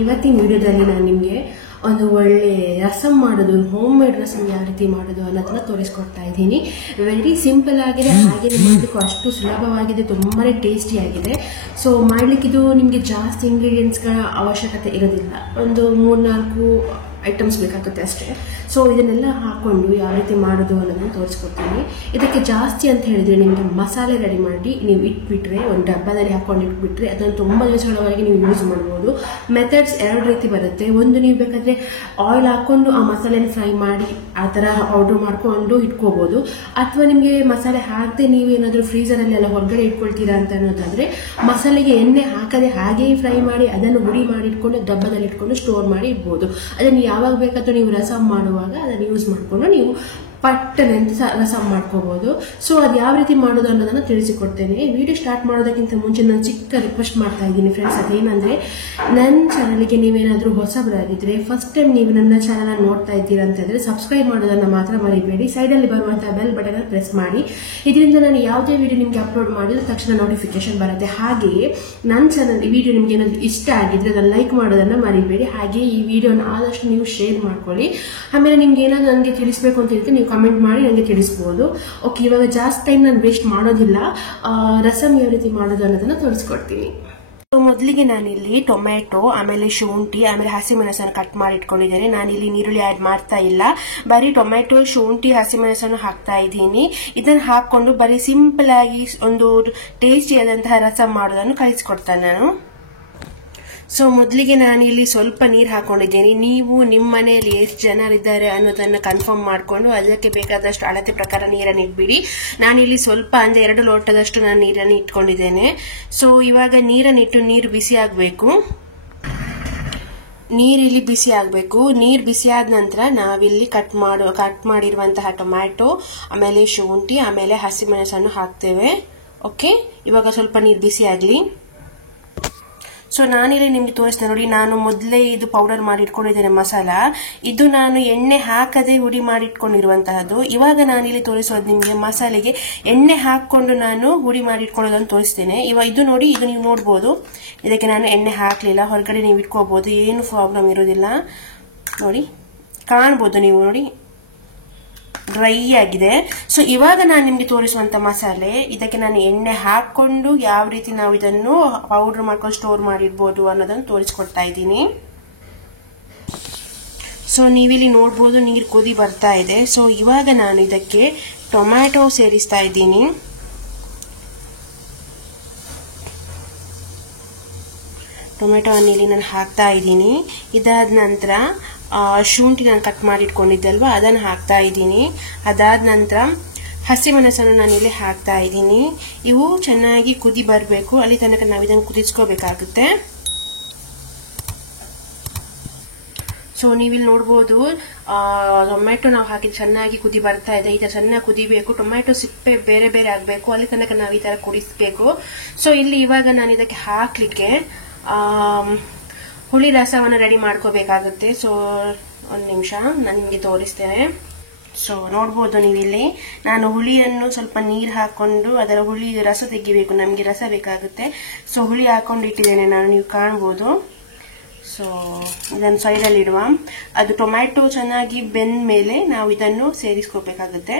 ಇವತ್ತಿನ ವಿಡಿಯೋದಲ್ಲಿ ನಾನು ನಿಮಗೆ ಒಂದು ಒಳ್ಳೆ ರಸಂ ಮಾಡೋದು, ಹೋಮ್ ಮೇಡ್ ರಸಂ ಯಾವ ರೀತಿ ಮಾಡೋದು ಅನ್ನೋದನ್ನ ತೋರಿಸ್ಕೊಡ್ತಾ ಇದ್ದೀನಿ. ವೆರಿ ಸಿಂಪಲ್ ಆಗಿದೆ, ಹಾಗೆ ಮಾಡಲಿಕ್ಕೂ ಅಷ್ಟು ಸುಲಭವಾಗಿದೆ, ತುಂಬಾ ಟೇಸ್ಟಿ ಆಗಿದೆ. ಸೊ ಮಾಡಲಿಕ್ಕಿದು ನಿಮಗೆ ಜಾಸ್ತಿ ಇಂಗ್ರೀಡಿಯೆಂಟ್ಸ್ಗಳ ಅವಶ್ಯಕತೆ ಇರೋದಿಲ್ಲ, ಒಂದು 3-4 ಐಟಮ್ಸ್ ಬೇಕಾಗುತ್ತೆ ಅಷ್ಟೇ. ಸೊ ಇದನ್ನೆಲ್ಲ ಹಾಕೊಂಡು ಯಾವ ರೀತಿ ಮಾಡೋದು ಅನ್ನೋದನ್ನು ತೋರಿಸ್ಕೊಡ್ತೀನಿ. ಇದಕ್ಕೆ ಜಾಸ್ತಿ ಅಂತ ಹೇಳಿದ್ರೆ ನಿಮಗೆ ಮಸಾಲೆ ರೆಡಿ ಮಾಡಿ ನೀವು ಇಟ್ಬಿಟ್ರೆ, ಒಂದು ಡಬ್ಬದಲ್ಲಿ ಹಾಕೊಂಡು ಇಟ್ಬಿಟ್ರೆ ಅದನ್ನು ತುಂಬ ದಿವಸಗಳವರೆಗೆ ನೀವು ಯೂಸ್ ಮಾಡ್ಬೋದು. ಮೆಥಡ್ಸ್ 2 ರೀತಿ ಬರುತ್ತೆ. ಒಂದು, ನೀವು ಬೇಕಾದರೆ ಆಯಿಲ್ ಹಾಕೊಂಡು ಆ ಮಸಾಲೆನ ಫ್ರೈ ಮಾಡಿ ಆ ಥರ ಪೌಡ್ರ್ ಮಾಡ್ಕೊಂಡು ಇಟ್ಕೋಬೋದು. ಅಥವಾ ನಿಮಗೆ ಮಸಾಲೆ ಹಾಕದೆ ನೀವೇನಾದರೂ ಫ್ರೀಸರಲ್ಲಿ ಎಲ್ಲ ಹೊರಗಡೆ ಇಟ್ಕೊಳ್ತೀರಾ ಅಂತ ಅನ್ನೋದಾದರೆ ಮಸಾಲೆಗೆ ಎಣ್ಣೆ ಹಾಕದೆ ಹಾಗೆಯೇ ಫ್ರೈ ಮಾಡಿ ಅದನ್ನು ಹುಡಿ ಮಾಡಿ ಇಟ್ಕೊಂಡು ಡಬ್ಬದಲ್ಲಿ ಇಟ್ಕೊಂಡು ಸ್ಟೋರ್ ಮಾಡಿ ಇಡ್ಬೋದು. ಅದನ್ನು ಯಾವಾಗ ಬೇಕಾದರೂ ನೀವು ರಸಂ ಮಾಡುವಾಗ ಅದನ್ನು ಯೂಸ್ ಮಾಡಿಕೊಂಡು ನೀವು ಪಟ್ಟನೆ ರಸಂ ಮಾಡ್ಕೋಬಹುದು. ಸೊ ಅದು ಯಾವ ರೀತಿ ಮಾಡೋದು ಅನ್ನೋದನ್ನ ತಿಳಿಸಿಕೊಡ್ತೇನೆ. ವಿಡಿಯೋ ಸ್ಟಾರ್ಟ್ ಮಾಡೋದಕ್ಕಿಂತ ಮುಂಚೆ ನಾನು ಚಿಕ್ಕ ರಿಕ್ವೆಸ್ಟ್ ಮಾಡ್ತಾ ಇದ್ದೀನಿ ಫ್ರೆಂಡ್ಸ್. ಅದೇನಂದ್ರೆ, ನನ್ನ ಚಾನಲ್ಗೆ ನೀವೇನಾದರೂ ಹೊಸಬರಾಗಿದ್ರೆ, ಫಸ್ಟ್ ಟೈಮ್ ನೀವು ನನ್ನ ಚಾನಲ್ ನೋಡ್ತಾ ಇದ್ದೀರಾ ಅಂತಂದ್ರೆ ಸಬ್ಸ್ಕ್ರೈಬ್ ಮಾಡೋದನ್ನ ಮಾತ್ರ ಮರಿಬೇಡಿ. ಸೈಡಲ್ಲಿ ಬರುವಂತಹ ಬೆಲ್ ಬಟನ್ ಪ್ರೆಸ್ ಮಾಡಿ. ಇದರಿಂದ ನಾನು ಯಾವುದೇ ವಿಡಿಯೋ ನಿಮಗೆ ಅಪ್ಲೋಡ್ ಮಾಡಿದ್ರೆ ತಕ್ಷಣ ನೋಟಿಫಿಕೇಶನ್ ಬರುತ್ತೆ. ಹಾಗೆಯೇ ನನ್ನ ಚಾನಲ್ ಈ ವಿಡಿಯೋ ನಿಮ್ಗೆ ಏನಾದರೂ ಇಷ್ಟ ಆಗಿದ್ರೆ ಅದನ್ನು ಲೈಕ್ ಮಾಡೋದನ್ನ ಮರಿಬೇಡಿ. ಹಾಗೆ ಈ ವಿಡಿಯೋನ ಆದಷ್ಟು ನೀವು ಶೇರ್ ಮಾಡ್ಕೊಳ್ಳಿ. ಆಮೇಲೆ ನಿಮ್ಗೆ ಏನಾದರೂ ನನಗೆ ತಿಳಿಸಬೇಕು ಅಂತ ಹೇಳಿದ್ರೆ ನೀವು ಕಮೆಂಟ್ ಮಾಡಿ ನನಗೆ ತಿಳಿಸಬಹುದು. ಓಕೆ, ಇವಾಗ ಜಾಸ್ತಿ ಟೈಮ್ ನಾನು ವೇಸ್ಟ್ ಮಾಡೋದಿಲ್ಲ. ರಸಂ ಯಾವ ರೀತಿ ಮಾಡೋದು ಅನ್ನೋದನ್ನ ತೋರಿಸ್ಕೊಡ್ತೀನಿ. ಮೊದಲಿಗೆ ನಾನಿಲ್ಲಿ ಟೊಮ್ಯಾಟೊ, ಆಮೇಲೆ ಶುಂಠಿ, ಆಮೇಲೆ ಹಸಿಮೆಣಸನ್ನು ಕಟ್ ಮಾಡಿ ಇಟ್ಕೊಂಡಿದ್ದೇನೆ. ನಾನಿಲ್ಲಿ ನೀರುಳ್ಳಿ ಆಡ್ ಮಾಡ್ತಾ ಇಲ್ಲ, ಬರೀ ಟೊಮ್ಯಾಟೊ, ಶುಂಠಿ, ಹಸಿಮೆಣಸನ್ನು ಹಾಕ್ತಾ ಇದ್ದೀನಿ. ಇದನ್ನು ಹಾಕೊಂಡು ಬರೀ ಸಿಂಪಲ್ ಆಗಿ ಒಂದು ಟೇಸ್ಟಿ ಆದಂತಹ ರಸಂ ಮಾಡೋದನ್ನು ಕಲಿಸ್ಕೊಡ್ತೇನೆ ನಾನು. ಸೊ ಮೊದಲಿಗೆ ನಾನು ಇಲ್ಲಿ ಸ್ವಲ್ಪ ನೀರು ಹಾಕೊಂಡಿದ್ದೀನಿ. ನೀವು ನಿಮ್ಮ ಮನೆಯಲ್ಲಿ ಎಷ್ಟು ಜನರಿದ್ದಾರೆ ಅನ್ನೋದನ್ನು ಕನ್ಫರ್ಮ್ ಮಾಡಿಕೊಂಡು ಅದಕ್ಕೆ ಬೇಕಾದಷ್ಟು ಅಳತೆ ಪ್ರಕಾರ ನೀರನ್ನು ಇಟ್ಬಿಡಿ. ನಾನಿಲ್ಲಿ ಸ್ವಲ್ಪ ಅಂದರೆ 2 ಲೋಟದಷ್ಟು ನಾನು ನೀರನ್ನು ಇಟ್ಕೊಂಡಿದ್ದೇನೆ. ಸೊ ಇವಾಗ ನೀರನ್ನು ಇಟ್ಟು ನೀರು ಬಿಸಿ ಆಗಬೇಕು. ನೀರಿಲ್ಲಿ ಬಿಸಿ ಆಗಬೇಕು. ನೀರು ಬಿಸಿ ಆದ ನಂತರ ನಾವಿಲ್ಲಿ ಕಟ್ ಮಾಡಿರುವಂತಹ ಟೊಮ್ಯಾಟೊ, ಆಮೇಲೆ ಶುಂಠಿ, ಆಮೇಲೆ ಹಸಿಮೆಣಸನ್ನು ಹಾಕ್ತೇವೆ. ಓಕೆ, ಇವಾಗ ಸ್ವಲ್ಪ ನೀರು ಬಿಸಿ ಆಗಲಿ. ಸೊ ನಾನಿಲ್ಲಿ ನಿಮ್ಗೆ ತೋರಿಸ್ತೇನೆ ನೋಡಿ, ನಾನು ಮೊದಲೇ ಇದು ಪೌಡರ್ ಮಾಡಿ ಇಟ್ಕೊಂಡಿದ್ದೇನೆ ಮಸಾಲ. ಇದು ನಾನು ಎಣ್ಣೆ ಹಾಕದೆ ಹುಡಿ ಮಾಡಿ ಇಟ್ಕೊಂಡಿರುವಂತಹದ್ದು. ಇವಾಗ ನಾನಿಲ್ಲಿ ತೋರಿಸೋದು ನಿಮಗೆ ಮಸಾಲೆಗೆ ಎಣ್ಣೆ ಹಾಕೊಂಡು ನಾನು ಹುಡಿ ಮಾಡಿ ಇಟ್ಕೊಳ್ಳೋದನ್ನು ತೋರಿಸ್ತೇನೆ. ಇವಾಗ ಇದು ನೋಡಿ, ಇದು ನೀವು ನೋಡ್ಬೋದು, ಇದಕ್ಕೆ ನಾನು ಎಣ್ಣೆ ಹಾಕ್ಲಿಲ್ಲ. ಹೊರಗಡೆ ನೀವು ಇಟ್ಕೋಬಹುದು, ಏನು ಪ್ರಾಬ್ಲಮ್ ಇರೋದಿಲ್ಲ. ನೋಡಿ, ಕಾಣ್ಬೋದು ನೀವು ನೋಡಿ, ಡ್ರೈ ಆಗಿದೆ. ಸೊ ಇವಾಗ ನಾನು ನಿಮ್ಗೆ ತೋರಿಸುವಂತ ಮಸಾಲೆ, ಇದಕ್ಕೆ ನಾನು ಎಣ್ಣೆ ಹಾಕೊಂಡು ಯಾವ ರೀತಿ ನಾವು ಇದನ್ನು ಪೌಡರ್ ಮಾಡ್ಕೊಂಡು ಸ್ಟೋರ್ ಮಾಡಿರ್ಬೋದು ಅನ್ನೋದನ್ನು ತೋರಿಸ್ಕೊಡ್ತಾ ಇದ್ದೀನಿ. ಸೊ ನೀವಿಲ್ಲಿ ನೋಡ್ಬೋದು, ನೀರು ಕುದಿ ಬರ್ತಾ ಇದೆ. ಸೊ ಇವಾಗ ನಾನು ಇದಕ್ಕೆ ಟೊಮ್ಯಾಟೊ ಸೇರಿಸ್ತಾ ಇದ್ದೀನಿ. ಟೊಮೆಟೊ ಇಲ್ಲಿ ನಾನು ಹಾಕ್ತಾ ಇದ್ದೀನಿ. ಇದಾದ ನಂತರ ಶುಂಠಿ ನಾನು ಕಟ್ ಮಾಡಿ ಇಟ್ಕೊಂಡಿದ್ದಲ್ವ ಅದನ್ನು ಹಾಕ್ತಾ ಇದ್ದೀನಿ. ಅದಾದ ನಂತರ ಹಸಿಮೆಣಸನ್ನು ನಾನು ಇಲ್ಲಿ ಹಾಕ್ತಾ ಇದ್ದೀನಿ. ಇವು ಚೆನ್ನಾಗಿ ಕುದಿ ಬರಬೇಕು, ಅಲ್ಲಿ ತನಕ ನಾವು ಇದನ್ನು ಕುದಿಸ್ಕೋಬೇಕಾಗುತ್ತೆ. ಸೊ ನೀವಿಲ್ಲಿ ನೋಡ್ಬೋದು, ಟೊಮ್ಯಾಟೊ ನಾವು ಹಾಕಿ ಚೆನ್ನಾಗಿ ಕುದಿ ಬರ್ತಾ ಇದೆ. ಈ ತರ ಚೆನ್ನಾಗಿ ಕುದಿಬೇಕು, ಟೊಮ್ಯಾಟೊ ಸಿಪ್ಪೆ ಬೇರೆ ಬೇರೆ ಆಗಬೇಕು, ಅಲ್ಲಿ ತನಕ ನಾವು ಈ ತರ ಕುದಿಸ್ಬೇಕು. ಸೊ ಇಲ್ಲಿ ಇವಾಗ ನಾನು ಇದಕ್ಕೆ ಹಾಕ್ಲಿಕ್ಕೆ ಹುಳಿ ರಸವನ್ನು ರೆಡಿ ಮಾಡ್ಕೋಬೇಕಾಗುತ್ತೆ. ಸೊ ಒಂದು ನಿಮಿಷ ನಾನು ನಿಮಗೆ ತೋರಿಸ್ತೇನೆ. ಸೊ ನೋಡ್ಬೋದು ನೀವಿಲ್ಲಿ, ನಾನು ಹುಳಿಯನ್ನು ಸ್ವಲ್ಪ ನೀರು ಹಾಕೊಂಡು ಅದರ ಹುಳಿ ರಸ ತೆಗಿಬೇಕು, ನಮಗೆ ರಸ ಬೇಕಾಗುತ್ತೆ. ಸೊ ಹುಳಿ ಹಾಕೊಂಡು ಇಟ್ಟಿದ್ದೇನೆ ನಾನು, ನೀವು ಕಾಣ್ಬೋದು. ಸೊ ಇದನ್ನು ಸೈಡಲ್ಲಿ ಇಡುವ. ಅದು ಟೊಮ್ಯಾಟೊ ಚೆನ್ನಾಗಿ ಬೆಂದ ಮೇಲೆ ನಾವು ಇದನ್ನು ಸೇರಿಸ್ಕೋಬೇಕಾಗುತ್ತೆ.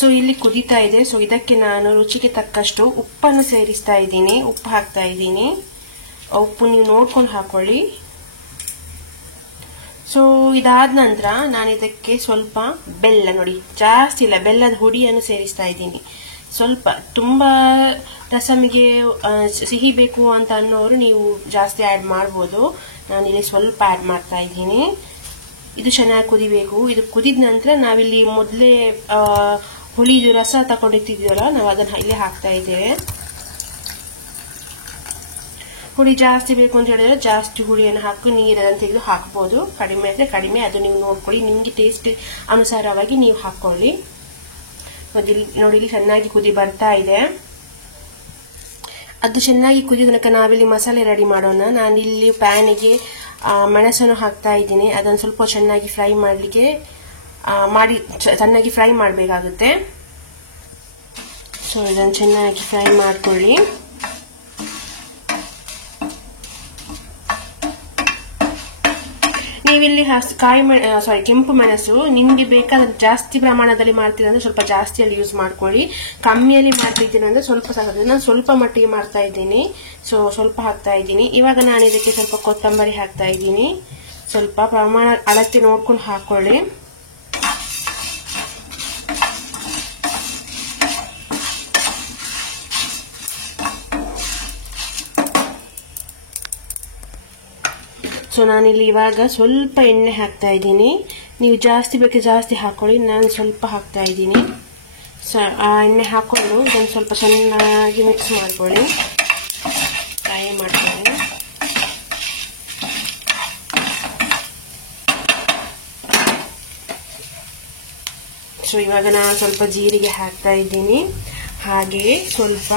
ಸೊ ಇಲ್ಲಿ ಕುದೀತಾ ಇದೆ. ಸೊ ಇದಕ್ಕೆ ನಾನು ರುಚಿಗೆ ತಕ್ಕಷ್ಟು ಉಪ್ಪನ್ನು ಸೇರಿಸ್ತಾ ಇದ್ದೀನಿ, ಉಪ್ಪು ಹಾಕ್ತಾ ಇದ್ದೀನಿ. ಉಪ್ಪು ನೀವು ನೋಡ್ಕೊಂಡು ಹಾಕೊಳ್ಳಿ. ಸೊ ಇದಾದ ನಂತರ ನಾನು ಇದಕ್ಕೆ ಸ್ವಲ್ಪ ಬೆಲ್ಲ, ನೋಡಿ ಜಾಸ್ತಿ ಇಲ್ಲ, ಬೆಲ್ಲದ ಹುಡಿಯನ್ನು ಸೇರಿಸ್ತಾ ಇದ್ದೀನಿ. ಸ್ವಲ್ಪ ತುಂಬಾ ರಸಮಿಗೆ ಸಿಹಿ ಬೇಕು ಅಂತ ಅನ್ನೋರು ನೀವು ಜಾಸ್ತಿ ಆ್ಯಡ್ ಮಾಡ್ಬೋದು. ನಾನಿಲ್ಲಿ ಸ್ವಲ್ಪ ಆ್ಯಡ್ ಮಾಡ್ತಾ ಇದ್ದೀನಿ. ಇದು ಚೆನ್ನಾಗಿ ಕುದಿಬೇಕು. ಇದು ಕುದಿದ ನಂತರ ನಾವಿಲ್ಲಿ ಮೊದಲೇ ಹುಳಿ ರಸ ತಗೊಂಡಿರ್ತಿದ್ದೀವಲ್ಲ, ನಾವು ಅದನ್ನ ಇಲ್ಲಿ ಹಾಕ್ತಾ ಇದ್ದೇವೆ. ಹುಳಿ ಜಾಸ್ತಿ ಬೇಕು ಅಂತ ಹೇಳಿದ್ರೆ ಜಾಸ್ತಿ ಹುಳಿಯನ್ನು ಹಾಕಿ ನೀರನ್ನು ತೆಗೆದು ಹಾಕ್ಬೋದು, ಕಡಿಮೆ ಆದರೆ ಕಡಿಮೆ, ಅದು ನೀವು ನೋಡ್ಕೊಳ್ಳಿ, ನಿಮಗೆ ಟೇಸ್ಟ್ ಅನುಸಾರವಾಗಿ ನೀವು ಹಾಕೊಳ್ಳಿ. ನೋಡಿ ಇಲ್ಲಿ ಚೆನ್ನಾಗಿ ಕುದಿ ಬರ್ತಾ ಇದೆ. ಅದು ಚೆನ್ನಾಗಿ ಕುದಿದ ತನಕ ನಾವಿಲ್ಲಿ ಮಸಾಲೆ ರೆಡಿ ಮಾಡೋಣ. ನಾನಿಲ್ಲಿ ಪ್ಯಾನಿಗೆ ಮೆಣಸನ್ನು ಹಾಕ್ತಾ ಇದ್ದೀನಿ. ಅದನ್ನು ಸ್ವಲ್ಪ ಚೆನ್ನಾಗಿ ಫ್ರೈ ಚೆನ್ನಾಗಿ ಫ್ರೈ ಮಾಡಬೇಕಾಗುತ್ತೆ. ಸೊ ಇದನ್ನು ಚೆನ್ನಾಗಿ ಫ್ರೈ ಮಾಡ್ಕೊಳ್ಳಿ. ನೀವಿಲ್ಲಿ ಕೆಂಪು ಮೆಣಸು ನಿಮ್ಗೆ ಬೇಕಾದ ಜಾಸ್ತಿ ಪ್ರಮಾಣದಲ್ಲಿ ಮಾಡ್ತೀರ ಅಂದ್ರೆ ಸ್ವಲ್ಪ ಜಾಸ್ತಿಯಲ್ಲಿ ಯೂಸ್ ಮಾಡ್ಕೊಳ್ಳಿ. ಕಮ್ಮಿಯಲ್ಲಿ ಮಾಡ್ತಿದ್ದೀನಿ ಅಂದ್ರೆ ಸ್ವಲ್ಪ ಸಾಕು. ನಾನು ಸ್ವಲ್ಪ ಮಟ್ಟಿಗೆ ಮಾಡ್ತಾ ಇದ್ದೀನಿ, ಸೊ ಸ್ವಲ್ಪ ಹಾಕ್ತಾ ಇದ್ದೀನಿ. ಇವಾಗ ನಾನು ಇದಕ್ಕೆ ಸ್ವಲ್ಪ ಕೊತ್ತಂಬರಿ ಹಾಕ್ತಾ ಇದ್ದೀನಿ. ಸ್ವಲ್ಪ ಪ್ರಮಾಣ ಅಳತೆ ನೋಡ್ಕೊಂಡು ಹಾಕೊಳ್ಳಿ. ಸೊ ನಾನಿಲ್ಲಿ ಇವಾಗ ಸ್ವಲ್ಪ ಎಣ್ಣೆ ಹಾಕ್ತಾ ಇದ್ದೀನಿ. ನೀವು ಜಾಸ್ತಿ ಬೇಕು ಜಾಸ್ತಿ ಹಾಕೊಳ್ಳಿ, ನಾನು ಸ್ವಲ್ಪ ಹಾಕ್ತಾ ಇದ್ದೀನಿ. ಆ ಎಣ್ಣೆ ಹಾಕೊಂಡು ಇದನ್ನು ಸ್ವಲ್ಪ ಚೆನ್ನಾಗಿ ಮಿಕ್ಸ್ ಮಾಡ್ಕೊಳ್ಳಿ, ಫ್ರೈ ಮಾಡ್ಕೊಳ್ಳಿ. ಸೊ ಇವಾಗ ನಾನು ಸ್ವಲ್ಪ ಜೀರಿಗೆ ಹಾಕ್ತಾ ಇದ್ದೀನಿ, ಹಾಗೆಯೇ ಸ್ವಲ್ಪ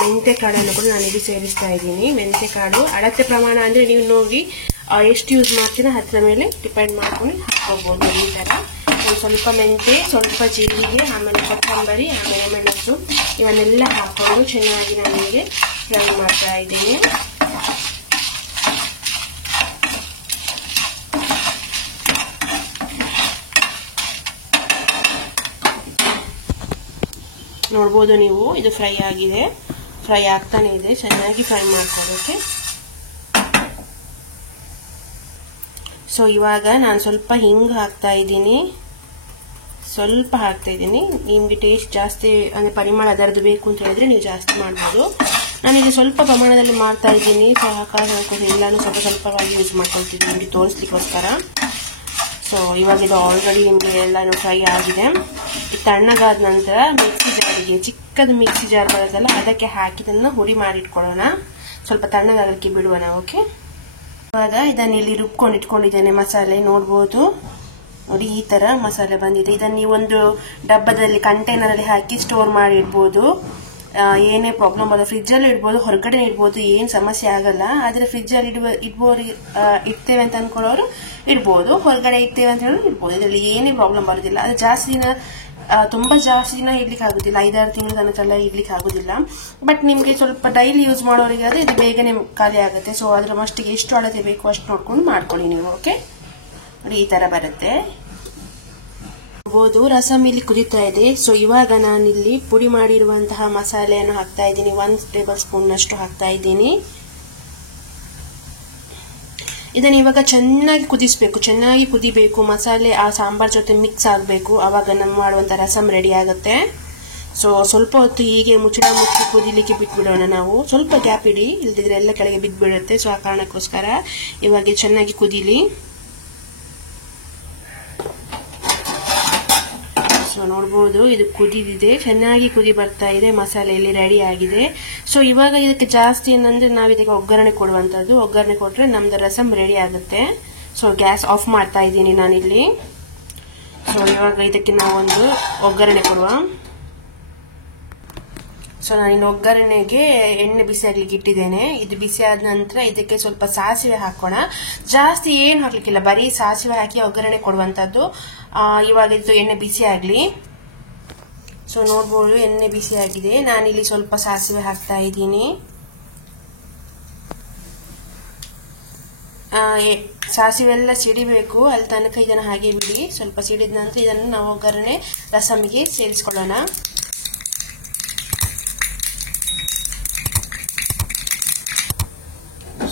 ಮೆಂತೆ ಕಾಳನ್ನು ಕೂಡ ನಾನಿಲ್ಲಿ ಸೇರಿಸ್ತಾ ಇದ್ದೀನಿ. ಮೆಂತೆ ಕಾಳು ಅಳತೆ ಪ್ರಮಾಣ ಅಂದ್ರೆ ನೀವು ನೋಡಿ ಎಷ್ಟು ಯೂಸ್ ಮಾಡ್ತೀರಾ ಅದರ ಮೇಲೆ ಡಿಪೆಂಡ್ ಮಾಡ್ಕೊಂಡು ಹಾಕೋಬಹುದು. ಈ ತರ ಸ್ವಲ್ಪ ಮೆಂತೆ, ಸ್ವಲ್ಪ ಜೀರಿಗೆ, ಆಮೇಲೆ ಕೊತ್ತಂಬರಿ, ಆಮೇಲೆ ಮೆಣಸು ಇವನ್ನೆಲ್ಲ ಹಾಕೊಂಡು ಚೆನ್ನಾಗಿ ನಾನಿಗೆ ಫ್ರೈ ಮಾಡ್ತಾ ಇದ್ದೀನಿ. ನೋಡ್ಬೋದು ನೀವು, ಇದು ಫ್ರೈ ಆಗಿದೆ, ಫ್ರೈ ಆಗ್ತಾನೆ ಇದೆ. ಚೆನ್ನಾಗಿ ಫ್ರೈ ಮಾಡ್ಕೊಳ್ಳೋಕೆ. ಸೊ ಇವಾಗ ನಾನು ಸ್ವಲ್ಪ ಹಿಂಗ್ ಹಾಕ್ತಾ ಇದ್ದೀನಿ, ಸ್ವಲ್ಪ ಹಾಕ್ತಾ ಇದ್ದೀನಿ. ನಿಮ್ಗೆ ಟೇಸ್ಟ್ ಜಾಸ್ತಿ ಅಂದ್ರೆ ಪರಿಮಳ ಅದರದ್ದು ಬೇಕು ಅಂತ ಹೇಳಿದ್ರೆ ನೀವು ಜಾಸ್ತಿ ಮಾಡ್ಬೋದು. ನಾನೀಗ ಸ್ವಲ್ಪ ಪ್ರಮಾಣದಲ್ಲಿ ಮಾಡ್ತಾ ಇದ್ದೀನಿ, ಎಲ್ಲಾನು ಸ್ವಲ್ಪ ಸ್ವಲ್ಪವಾಗಿ ಯೂಸ್ ಮಾಡ್ಕೊಳ್ತೀನಿ ನಿಮಗೆ ತೋರಿಸ್ಲಿಕ್ಕೋಸ್ಕರ. ಸೊ ಇವಾಗ ಇದು ಆಲ್ರೆಡಿ ನಿಮಗೆ ಎಲ್ಲಾನು ಫ್ರೈ ಆಗಿದೆ. ತಣ್ಣಗಾದ ನಂತರ ಮಿಕ್ಸಿ ಜಾರಿಗೆ, ಚಿಕ್ಕದು ಮಿಕ್ಸಿ ಜಾರ್ ಬರೋದಲ್ಲ ಅದಕ್ಕೆ ಹಾಕಿದನ್ನ ಹುಡಿ ಮಾಡಿಟ್ಕೊಳ್ಳೋಣ. ಸ್ವಲ್ಪ ತಣ್ಣಗಾಗಲಿಕ್ಕೆ ಬಿಡುವಣ. ಓಕೆ, ಇವಾಗ ಇದನ್ನ ಇಲ್ಲಿ ರುಬ್ಕೊಂಡು ಇಟ್ಕೊಂಡಿದ್ದೇನೆ ಮಸಾಲೆ. ನೋಡ್ಬೋದು ನೋಡಿ, ಈ ತರ ಮಸಾಲೆ ಬಂದಿದೆ. ಇದನ್ನ ನೀವು ಒಂದು ಡಬ್ಬದಲ್ಲಿ ಕಂಟೈನರ್ ಅಲ್ಲಿ ಹಾಕಿ ಸ್ಟೋರ್ ಮಾಡಿ ಇಡ್ಬೋದು. ಏನೇ ಪ್ರಾಬ್ಲಮ್ ಅಲ್ಲ, ಫ್ರಿಜ್ ಅಲ್ಲಿ ಇಡ್ಬೋದು, ಹೊರಗಡೆ ಇಡ್ಬೋದು, ಏನ್ ಸಮಸ್ಯೆ ಆಗಲ್ಲ. ಆದ್ರೆ ಫ್ರಿಜ್ ಅಲ್ಲಿ ಇಡ್ತೇವೆ ಅಂತ ಅನ್ಕೊಳ್ಳೋರು ಇಡ್ಬೋದು, ಹೊರಗಡೆ ಇಡ್ತೇವೆ ಅಂತ ಹೇಳೋರು ಇಡ್ಬೋದು. ಇದರಲ್ಲಿ ಏನೇ ಪ್ರಾಬ್ಲಮ್ ಬರೋದಿಲ್ಲ. ಅದು ಜಾಸ್ತಿ ದಿನ, ತುಂಬಾ ಜಾಸ್ತಿ ದಿನ ಇಡ್ಲಿಕ್ಕೆ ಆಗುದಿಲ್ಲ, 5-6 ತಿಂಗಳ ತನಕ ಇಡ್ಲಿಕ್ಕೆ ಆಗುದಿಲ್ಲ. ಬಟ್ ನಿಮ್ಗೆ ಸ್ವಲ್ಪ ಡೈಲಿ ಯೂಸ್ ಮಾಡೋರಿಗೆ ಆದ್ರೆ ಇದು ಬೇಗನೆ ಖಾಲಿ ಆಗುತ್ತೆ. ಸೊ ಅದ್ರ ಮಷ್ಟಿಗೆ ಎಷ್ಟು ಅಳತೆ ಬೇಕು ಅಷ್ಟು ನೋಡ್ಕೊಂಡು ಮಾಡ್ಕೊಳ್ಳಿ ನೀವು. ಓಕೆ ನೋಡಿ, ಈ ತರ ಬರುತ್ತೆ. ರಸಂ ಇಲ್ಲಿ ಕುದಿತಾ ಇದೆ. ಸೊ ಇವಾಗ ನಾನಿಲ್ಲಿ ಪುಡಿ ಮಾಡಿರುವಂತಹ ಮಸಾಲೆಯನ್ನು ಹಾಕ್ತಾ ಇದ್ದೀನಿ. 1 ಟೇಬಲ್ ಸ್ಪೂನ್ ಅಷ್ಟು ಹಾಕ್ತಾ ಇದ್ದೀನಿ. ಇದನ್ನ ಇವಾಗ ಚೆನ್ನಾಗಿ ಕುದಿಸ್ಬೇಕು, ಚೆನ್ನಾಗಿ ಕುದಿಬೇಕು. ಮಸಾಲೆ ಆ ಸಾಂಬಾರ್ ಜೊತೆ ಮಿಕ್ಸ್ ಆಗಬೇಕು, ಅವಾಗ ನಮ್ಮ ಮಾಡುವಂತ ರಸಂ ರೆಡಿ ಆಗುತ್ತೆ. ಸೊ ಸ್ವಲ್ಪ ಹೊತ್ತು ಹೀಗೆ ಮುಚ್ಚಳ ಮುಚ್ಚಿ ಕುದಿಲಿಕ್ಕೆ ಬಿಟ್ಬಿಡೋಣ ನಾವು. ಸ್ವಲ್ಪ ಗ್ಯಾಪ್ ಇಡಿ, ಇಲ್ದಿದ್ರೆ ಎಲ್ಲ ಕೆಳಗೆ ಬಿದ್ದ್ಬಿಡುತ್ತೆ. ಸೊ ಆ ಕಾರಣಕ್ಕೋಸ್ಕರ ಇವಾಗ ಚೆನ್ನಾಗಿ ಕುದಿಲಿ. ಸೊ ನೋಡ್ಬೋದು, ಇದು ಕುದಿದಿದೆ, ಚೆನ್ನಾಗಿ ಕುದಿ ಬರ್ತಾ ಇದೆ, ಮಸಾಲೆ ಇಲ್ಲಿ ರೆಡಿ ಆಗಿದೆ. ಸೊ ಇವಾಗ ಇದಕ್ಕೆ ಜಾಸ್ತಿ ಏನಂದ್ರೆ ನಾವು ಇದಕ್ಕೆ ಒಗ್ಗರಣೆ ಕೊಡುವಂತದ್ದು. ಒಗ್ಗರಣೆ ಕೊಟ್ರೆ ನಮ್ದು ರಸಂ ರೆಡಿ ಆಗುತ್ತೆ. ಸೊ ಗ್ಯಾಸ್ ಆಫ್ ಮಾಡ್ತಾ ಇದ್ದೀನಿ ನಾನಿಲ್ಲಿ. ಸೊ ಇವಾಗ ಇದಕ್ಕೆ ನಾವೊಂದು ಒಗ್ಗರಣೆ ಕೊಡುವ. ಸೊ ನಾನಿನ್ನು ಒಗ್ಗರಣೆಗೆ ಎಣ್ಣೆ ಬಿಸಿ ಆಗ್ಲಿಕ್ಕೆ ಇಟ್ಟಿದ್ದೇನೆ. ಇದು ಬಿಸಿ ಆದ ನಂತರ ಇದಕ್ಕೆ ಸ್ವಲ್ಪ ಸಾಸಿವೆ ಹಾಕೋಣ. ಜಾಸ್ತಿ ಏನು ಹಾಕ್ಲಿಕ್ಕಿಲ್ಲ, ಬರೀ ಸಾಸಿವೆ ಹಾಕಿ ಒಗ್ಗರಣೆ ಕೊಡುವಂತದ್ದು. ಇವಾಗ ಇದು ಎಣ್ಣೆ ಬಿಸಿ ಆಗ್ಲಿ. ಸೊ ನೋಡ್ಬೋದು, ಎಣ್ಣೆ ಬಿಸಿ ಆಗಿದೆ. ನಾನಿಲ್ಲಿ ಸ್ವಲ್ಪ ಸಾಸಿವೆ ಹಾಕ್ತಾ ಇದ್ದೀನಿ. ಸಾಸಿವೆ ಎಲ್ಲ ಸಿಡಿಬೇಕು, ಅಲ್ಲಿ ತನಕ ಇದನ್ನು ಹಾಗೆ ಬಿಡಿ. ಸ್ವಲ್ಪ ಸಿಡಿದ ನಂತರ ಇದನ್ನು ನಾವು ಒಗ್ಗರಣೆ ರಸಮಿಗೆ ಸೇರಿಸ್ಕೊಳ್ಳೋಣ.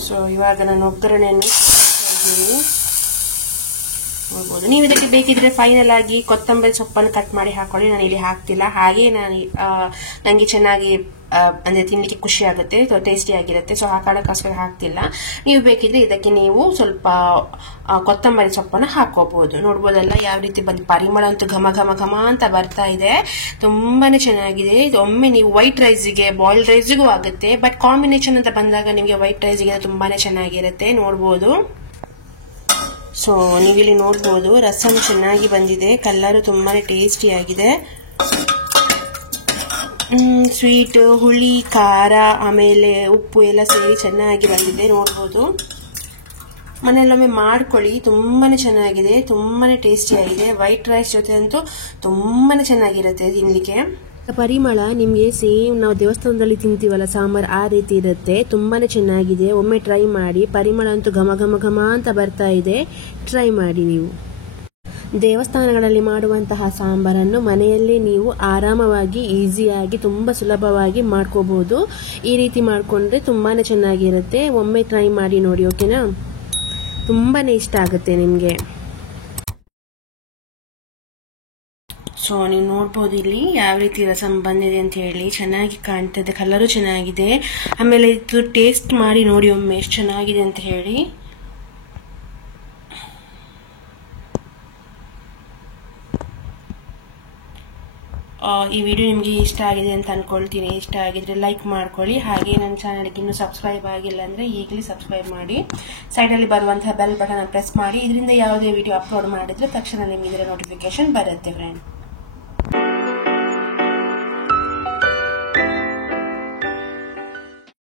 ಸೊ ಇವಾಗ ನಾನು ಒಗ್ಗರಣೆಯನ್ನು ನೋಡ್ಬೋದು. ನೀವು ಇದಕ್ಕೆ ಬೇಕಿದ್ರೆ ಫೈನಲ್ ಆಗಿ ಕೊತ್ತಂಬರಿ ಸೊಪ್ಪನ್ನು ಕಟ್ ಮಾಡಿ ಹಾಕೊಳ್ಳಿ. ನಾನು ಇಲ್ಲಿ ಹಾಕ್ತಿಲ್ಲ, ಹಾಗೆ ನಂಗೆ ಚೆನ್ನಾಗಿ ಅಂದ್ರೆ ತಿನ್ಲಿಕ್ಕೆ ಖುಷಿ ಆಗುತ್ತೆ, ಟೇಸ್ಟಿ ಆಗಿರುತ್ತೆ. ಸೊ ಆ ಕಾರಣಕ್ಕೋಸ್ಕರ ಹಾಕ್ತಿಲ್ಲ. ನೀವು ಬೇಕಿದ್ರೆ ಇದಕ್ಕೆ ನೀವು ಸ್ವಲ್ಪ ಕೊತ್ತಂಬರಿ ಸೊಪ್ಪನ್ನು ಹಾಕೋಬಹುದು. ನೋಡ್ಬೋದಲ್ಲ ಯಾವ ರೀತಿ ಪರಿಮಳ ಅಂತೂ ಘಮ ಘಮ ಘಮ ಅಂತ ಬರ್ತಾ ಇದೆ, ತುಂಬಾನೇ ಚೆನ್ನಾಗಿದೆ. ಇದು ಒಮ್ಮೆ ನೀವು ವೈಟ್ ರೈಸ್ಗೆ, ಬಾಯ್ಲ್ಡ್ ರೈಸ್ಗೂ ಆಗುತ್ತೆ. ಬಟ್ ಕಾಂಬಿನೇಷನ್ ಅಂತ ಬಂದಾಗ ನಿಮಗೆ ವೈಟ್ ರೈಸ್ಗೆ ತುಂಬಾನೇ ಚೆನ್ನಾಗಿರುತ್ತೆ. ನೋಡ್ಬೋದು. ಸೊ ನೀವಿಲ್ಲಿ ನೋಡ್ಬೋದು, ರಸಂ ಚೆನ್ನಾಗಿ ಬಂದಿದೆ, ಕಲರ್ ತುಂಬಾನೇ ಟೇಸ್ಟಿ ಆಗಿದೆ. ಸ್ವೀಟ್, ಹುಳಿ, ಖಾರ, ಆಮೇಲೆ ಉಪ್ಪು ಎಲ್ಲ ಸೇರಿ ಚೆನ್ನಾಗಿ ಬಂದಿದೆ. ನೋಡ್ಬೋದು, ಮನೆಯಲ್ಲೊಮ್ಮೆ ಮಾಡ್ಕೊಳ್ಳಿ, ತುಂಬಾನೇ ಚೆನ್ನಾಗಿದೆ, ತುಂಬಾನೇ ಟೇಸ್ಟಿ ಆಗಿದೆ. ವೈಟ್ ರೈಸ್ ಜೊತೆ ಅಂತೂ ತುಂಬಾನೇ ಚೆನ್ನಾಗಿರುತ್ತೆ ತಿನ್ಲಿಕ್ಕೆ. ಪರಿಮಳ ನಿಮಗೆ ಸೇಮ್ ನಾವು ದೇವಸ್ಥಾನದಲ್ಲಿ ತಿಂತೀವಲ್ಲ ಸಾಂಬಾರ್ ಆ ರೀತಿ ಇರುತ್ತೆ. ತುಂಬಾನೇ ಚೆನ್ನಾಗಿದೆ. ಒಮ್ಮೆ ಟ್ರೈ ಮಾಡಿ. ಪರಿಮಳ ಅಂತೂ ಘಮ ಘಮ ಘಮ ಅಂತ ಬರ್ತಾ ಇದೆ. ಟ್ರೈ ಮಾಡಿ ನೀವು. ದೇವಸ್ಥಾನಗಳಲ್ಲಿ ಮಾಡುವಂತಹ ಸಾಂಬಾರನ್ನು ಮನೆಯಲ್ಲೇ ನೀವು ಆರಾಮವಾಗಿ ಈಸಿಯಾಗಿ ತುಂಬ ಸುಲಭವಾಗಿ ಮಾಡ್ಕೋಬಹುದು. ಈ ರೀತಿ ಮಾಡಿಕೊಂಡ್ರೆ ತುಂಬಾನೇ ಚೆನ್ನಾಗಿರುತ್ತೆ. ಒಮ್ಮೆ ಟ್ರೈ ಮಾಡಿ ನೋಡಿ, ಓಕೆನಾ? ತುಂಬಾನೇ ಇಷ್ಟ ಆಗುತ್ತೆ ನಿಮಗೆ. ಸೊ ನೀವು ನೋಡ್ಬೋದು ಇಲ್ಲಿ ಯಾವ ರೀತಿ ರಸಂ ಬಂದಿದೆ ಅಂತ ಹೇಳಿ. ಚೆನ್ನಾಗಿ ಕಾಣ್ತದೆ, ಕಲರು ಚೆನ್ನಾಗಿದೆ. ಆಮೇಲೆ ಇದು ಟೇಸ್ಟ್ ಮಾಡಿ ನೋಡಿ ಒಮ್ಮೆ ಎಷ್ಟು ಚೆನ್ನಾಗಿದೆ ಅಂತ ಹೇಳಿ. ಈ ವಿಡಿಯೋ ನಿಮಗೆ ಇಷ್ಟ ಆಗಿದೆ ಅಂತ ಅನ್ಕೊಳ್ತೀನಿ. ಇಷ್ಟ ಆಗಿದ್ರೆ ಲೈಕ್ ಮಾಡ್ಕೊಳ್ಳಿ. ಹಾಗೆ ನನ್ನ ಚಾನಲ್ಗೆ ಇನ್ನೂ ಸಬ್ಸ್ಕ್ರೈಬ್ ಆಗಿಲ್ಲ ಅಂದರೆ ಈಗಲೇ ಸಬ್ಸ್ಕ್ರೈಬ್ ಮಾಡಿ. ಸೈಡಲ್ಲಿ ಬರುವಂತಹ ಬೆಲ್ ಬಟನ್ ಪ್ರೆಸ್ ಮಾಡಿ. ಇದರಿಂದ ಯಾವುದೇ ವಿಡಿಯೋ ಅಪ್ಲೋಡ್ ಮಾಡಿದ್ರೆ ತಕ್ಷಣ ನಿಮಗೆ ಇದರ ನೋಟಿಫಿಕೇಶನ್ ಬರುತ್ತೆ ಫ್ರೆಂಡ್.